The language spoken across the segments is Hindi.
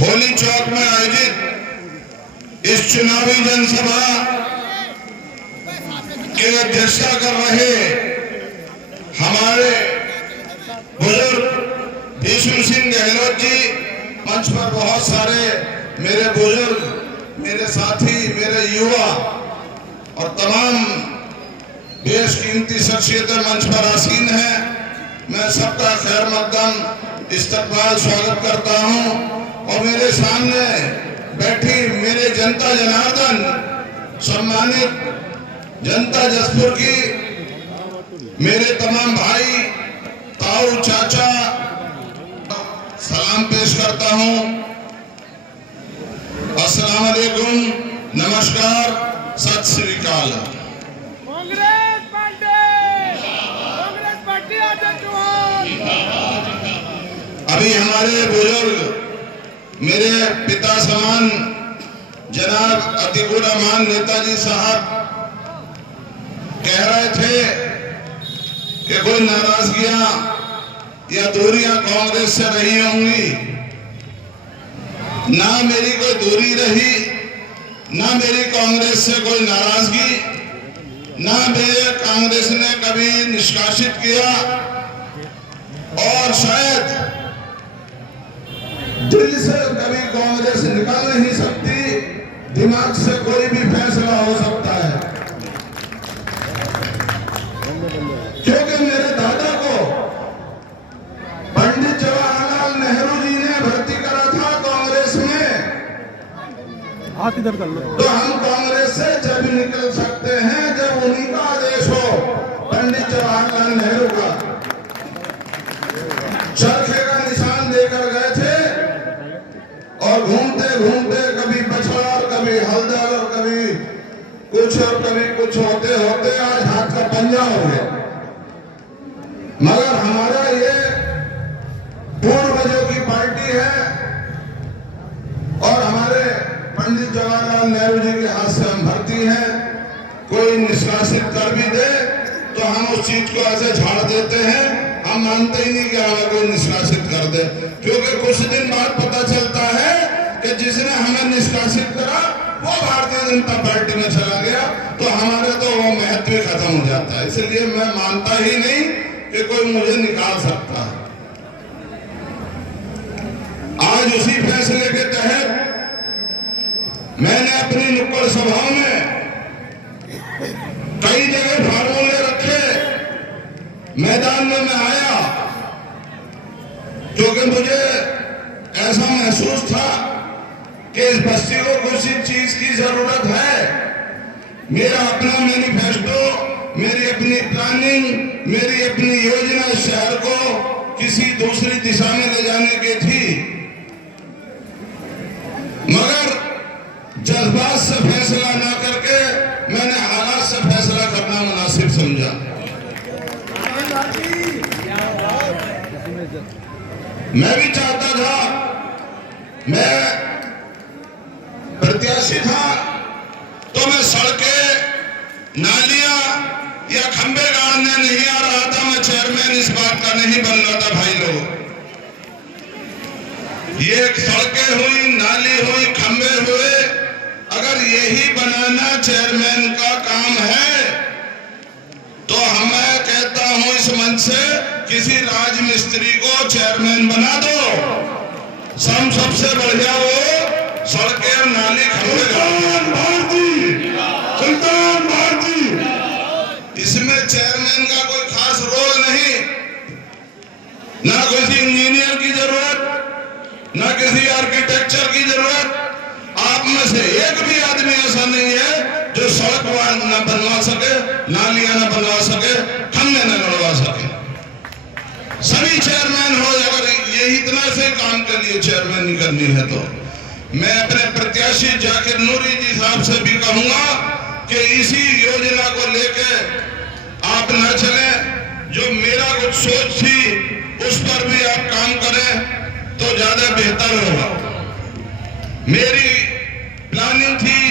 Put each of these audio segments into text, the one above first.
होली चौक में आयोजित इस चुनावी जनसभा की अध्यक्षता कर रहे हमारे बुजुर्ग भीष्म सिंह गहलोत जी, मंच पर बहुत सारे मेरे बुजुर्ग, मेरे साथी, मेरे युवा और तमाम बेशकीमती शख्सियतें मंच पर आसीन हैं। मैं सबका खैर मकदम इस्तकबाल स्वागत करता हूं और मेरे सामने बैठी मेरे जनता जनार्दन, सम्मानित जनता जसपुर की मेरे तमाम भाई, ताऊ, चाचा, सलाम पेश करता हूं। अस्सलाम वालेकुम, नमस्कार, सत श्री अकाल। कांग्रेस पार्टी अभी हमारे बुजुर्ग, मेरे पिता समान जनाब अतीकुर रहमान नेताजी साहब कह रहे थे कि कोई नाराजगियां या दूरियां कांग्रेस से रही होंगी। ना मेरी कोई दूरी रही, ना मेरी कांग्रेस से कोई नाराजगी, ना मेरे कांग्रेस ने कभी निष्कासित किया और शायद दिल से कभी कांग्रेस निकल नहीं सकती। दिमाग से कोई भी फैसला हो सकता है, क्योंकि मेरे दादा को पंडित जवाहरलाल नेहरू जी ने भर्ती करा था कांग्रेस में। हाथ इधर कर लो। तो हम कांग्रेस से जब निकल सकते हैं जब उन्हीं का आदेश हो, पंडित जवाहरलाल नेहरू का। चरखे का निशान देकर गए थे और घूमते घूमते कभी बछड़ा और कभी हलदर और कभी कुछ और कभी कुछ होते होते आज हाथ का पंजा हो गया। मगर हमारा ये पूर्वजों की पार्टी है और हमारे पंडित जवाहरलाल नेहरू जी के हाथ से हम भर्ती हैं। कोई निष्कासित कर भी दे तो हम उस चीज को ऐसे झाड़ देते हैं, हम मानते ही नहीं कि हमें कोई निष्कासित कर दे, क्योंकि कुछ दिन बाद पता चलता है कि जिसने हमें निष्कासित करा वो भारतीय जनता पार्टी में चला गया, तो हमारे तो वो महत्व खत्म हो जाता है। इसलिए मैं मानता ही नहीं कि कोई मुझे निकाल सकता है। आज उसी फैसले के तहत मैंने अपनी नुक्कड़ सभाओं में कई जगह फार्मूले रखे, मैदान में मैं आया क्योंकि मुझे ऐसा महसूस था कि इस बस्ती को कुछ चीज की जरूरत है। मेरा अपना मैनिफेस्टो, मेरी अपनी प्लानिंग, मेरी अपनी योजना इस शहर को किसी दूसरी दिशा में ले जाने की थी, मगर जज्बात से फैसला ना करके मैंने हालात से फैसला करना मुनासिब समझा। मैं भी चाहता था, मैं प्रत्याशी था तो मैं सड़कें, नालियां या खंबे गाड़ने नहीं आ रहा था। मैं चेयरमैन इस बात का नहीं बन रहा था। भाई लोग, ये सड़कें हुई, नाली हुई, खंबे हुए, अगर यही बनाना चेयरमैन का काम है तो मैं कहता हूं इस मंच से किसी राजमिस्त्री को चेयरमैन बना दो। सबसे बढ़िया वो सड़कें, नाली, खंबे सुल्तान भारती, इसमें चेयरमैन का कोई खास रोल नहीं, ना किसी इंजीनियर की जरूरत, ना किसी आर्किटेक्चर की जरूरत। आप में से एक भी आदमी ऐसा नहीं है जो सड़क न बनवा सके, नालियां न बनवा सके, खंबे न लड़वा सके। सभी चेयरमैन हो, अगर ये इतना से काम के लिए चेयरमैन करनी है तो मैं अपने प्रत्याशी जाकिर नूरी जी साहब से भी कहूंगा कि इसी योजना को लेके आप न चलें। जो मेरा कुछ सोच थी उस पर भी आप काम करें तो ज्यादा बेहतर होगा। मेरी प्लानिंग थी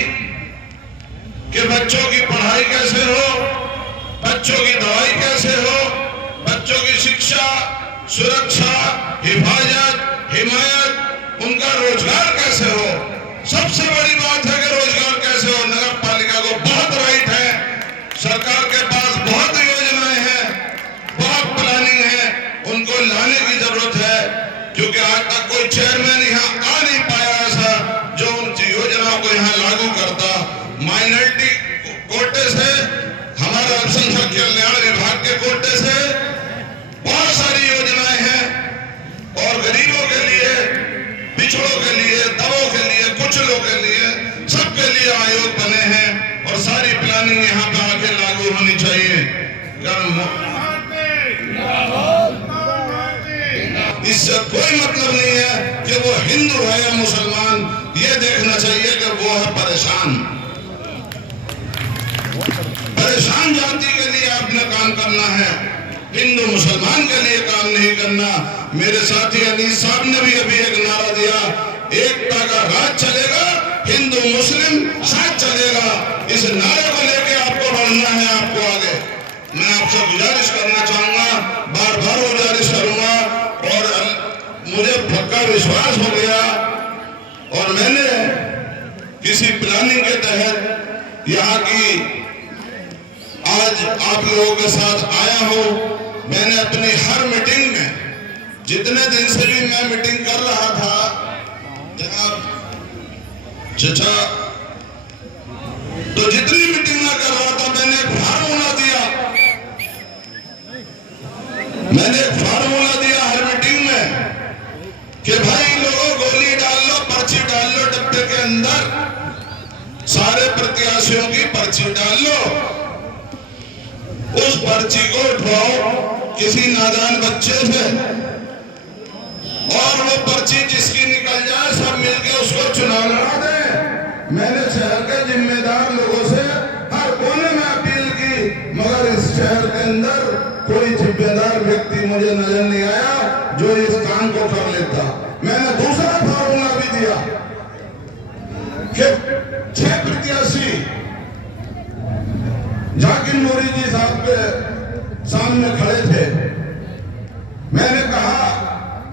कि बच्चों की पढ़ाई कैसे हो, बच्चों की दवाई कैसे हो, बच्चों की शिक्षा, सुरक्षा, हिफाजत, हिमायत, लाने की जरूरत है, क्योंकि आज तक कोई चेयरमैन यहाँ आ नहीं पाया ऐसा जो उन योजनाओं को यहाँ लागू करता। माइनॉरिटी कोटे से, हमारे अल्पसंख्यक कल्याण विभाग के कोटे से बहुत सारी योजनाएं हैं, और गरीबों के लिए, पिछड़ों के लिए, दबों के लिए, कुचलों के लिए, सबके लिए आयोग बने हैं, और सारी प्लानिंग यहाँ पे आके लागू होनी चाहिए। इससे कोई मतलब नहीं है कि वो हिंदू है या मुसलमान, ये देखना चाहिए कि वो है परेशान। परेशान जाति के लिए आपने काम करना है, हिंदू मुसलमान के लिए काम नहीं करना। मेरे साथी अनीस साहब ने भी अभी एक नारा दिया, एकता का राज चलेगा, हिंदू मुस्लिम साथ चलेगा। इस नारे को लेके आपको बढ़ना है, आपको आगे। मैं आपसे गुजारिश करना चाहूंगा, बार बार गुजारिश करूंगा, और मुझे पक्का विश्वास हो गया, और मैंने किसी प्लानिंग के तहत यहाँ की आज आप लोगों के साथ आया हूँ। मैंने अपनी हर मीटिंग में, जितने दिन से भी मैं मीटिंग कर रहा था, जनाब चचा, तो जितनी मीटिंग में कर रहा था मैंने एक फार्मूला दिया, हर मीटिंग में कि भाई लोगों गोली डाल लो, पर्ची डाल लो डब्बे के अंदर, सारे प्रत्याशियों की पर्ची डाल लो, उस पर्ची को उठवाओ किसी नादान बच्चे से, और वो पर्ची जिसकी निकल जाए सब मिलके उसको चुनाव लड़ा दे। मैंने शहर के जिम्मेदार लोगों से हर कोने में अपील की, मगर इस शहर के अंदर कोई जिम्मेदार व्यक्ति मुझे नजर नहीं आया जो इस काम को कर लेता। मैंने दूसरा फार्मूला भी दिया कि 6 प्रत्याशी जाकिर नूरी जी साहब के सामने खड़े थे। मैंने कहा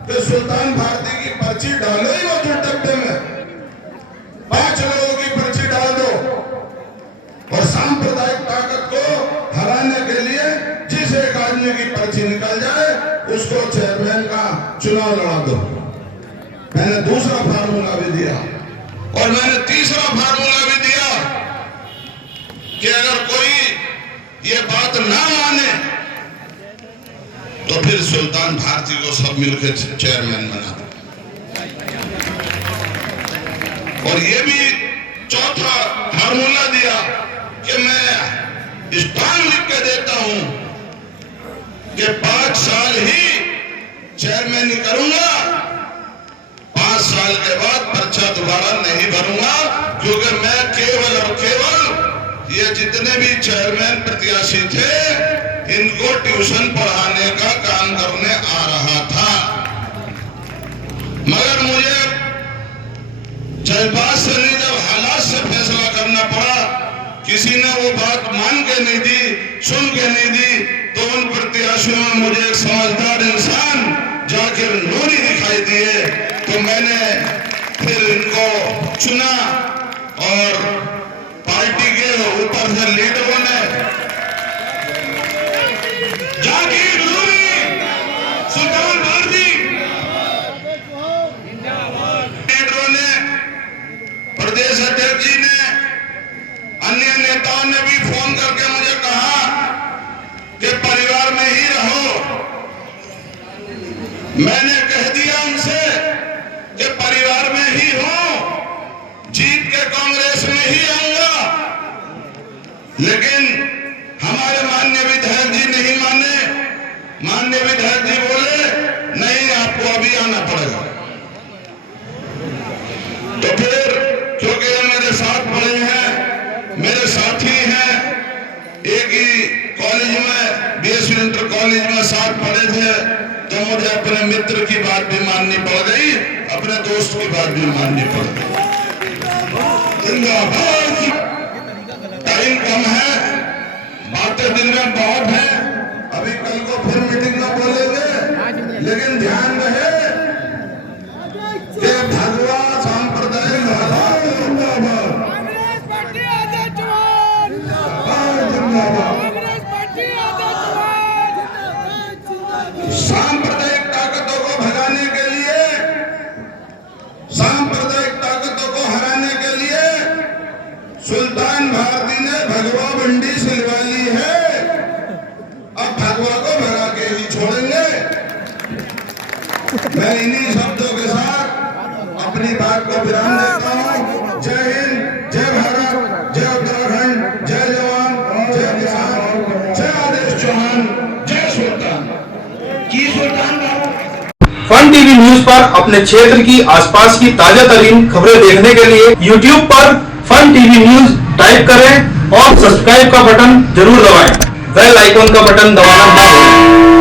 कि सुल्तान भारती की पर्ची डालो ही वो डब्बे में, 5 लोगों की पर्ची डाल दो, और सांप्रदायिक ताकत को हराने के लिए जिस एक आदमी की पर्ची निकल जाए उसको चेयरमैन का चुनाव लड़ा दो। मैंने दूसरा फार्मूला भी दिया, और मैंने तीसरा फार्मूला भी दिया कि अगर कोई ये बात ना माने तो फिर सुल्तान भारती को सब मिलकर चेयरमैन बना दो। और ये भी चौथा फार्मूला दिया कि मैं स्ट्रांग लिख के देता हूं कि 5 साल ही चेयरमैन ही करूंगा, 5 साल के बाद पर्चा दोबारा नहीं भरूंगा, क्योंकि मैं केवल और केवल ये जितने भी चेयरमैन प्रत्याशी थे इनको ट्यूशन पढ़ाने का काम करने आ रहा था। मगर मुझे जज्बात से नहीं, जब हालात से फैसला करना पड़ा, किसी ने वो बात मान के नहीं दी, सुन के नहीं दी, तो उन प्रत्याशियों में मुझे एक समझदार इंसान जाकिर नूरी दिखाई दिए, तो मैंने फिर इनको चुना, और पार्टी के ऊपर से लीडरों ने जाकिर नूरी, सुल्तान भारती, लीडरों ने, प्रदेश अध्यक्ष जी ने, अन्य नेताओं ने भी फोन करके मुझे कहा कि परिवार में ही रहो। मैंने कह दिया उनसे कि परिवार में ही हो, जीत के कांग्रेस में ही आऊंगा, लेकिन हमारे माननीय विधायक जी नहीं माने। माननीय विधायक जी बोले नहीं, आपको अभी आना पड़ेगा। तो फिर क्योंकि मेरे साथ पढ़े हैं, मेरे साथी हैं, एक ही कॉलेज में, बीएसयू इंटर कॉलेज में साथ पढ़े थे, तो मुझे अपने मित्र की बात भी माननी पड़ गई, अपने दोस्त की बात भी माननी पड़ गई। टाइम कम है, बातें दिन में बहुत है, अभी कल को फिर मीटिंग में बोलेंगे, लेकिन ध्यान रहे कि भगवा सांप्रदायिक सांप्रदायिक मैं इन्हीं शब्दों के साथ अपनी बात को विराम देता हूँ। जय हिंद, जय भारत, जय उत्तराखंड, जय जवान, जय किसान, जय आदेश चौहान, जय सुल्तान। की सुल्तान फन टीवी न्यूज पर अपने क्षेत्र की आसपास की ताजा तरीन खबरें देखने के लिए यूट्यूब पर फन टीवी न्यूज टाइप करें और सब्सक्राइब का बटन जरूर दबाएं। बेल आइकॉन का बटन दबाना मत भूलें।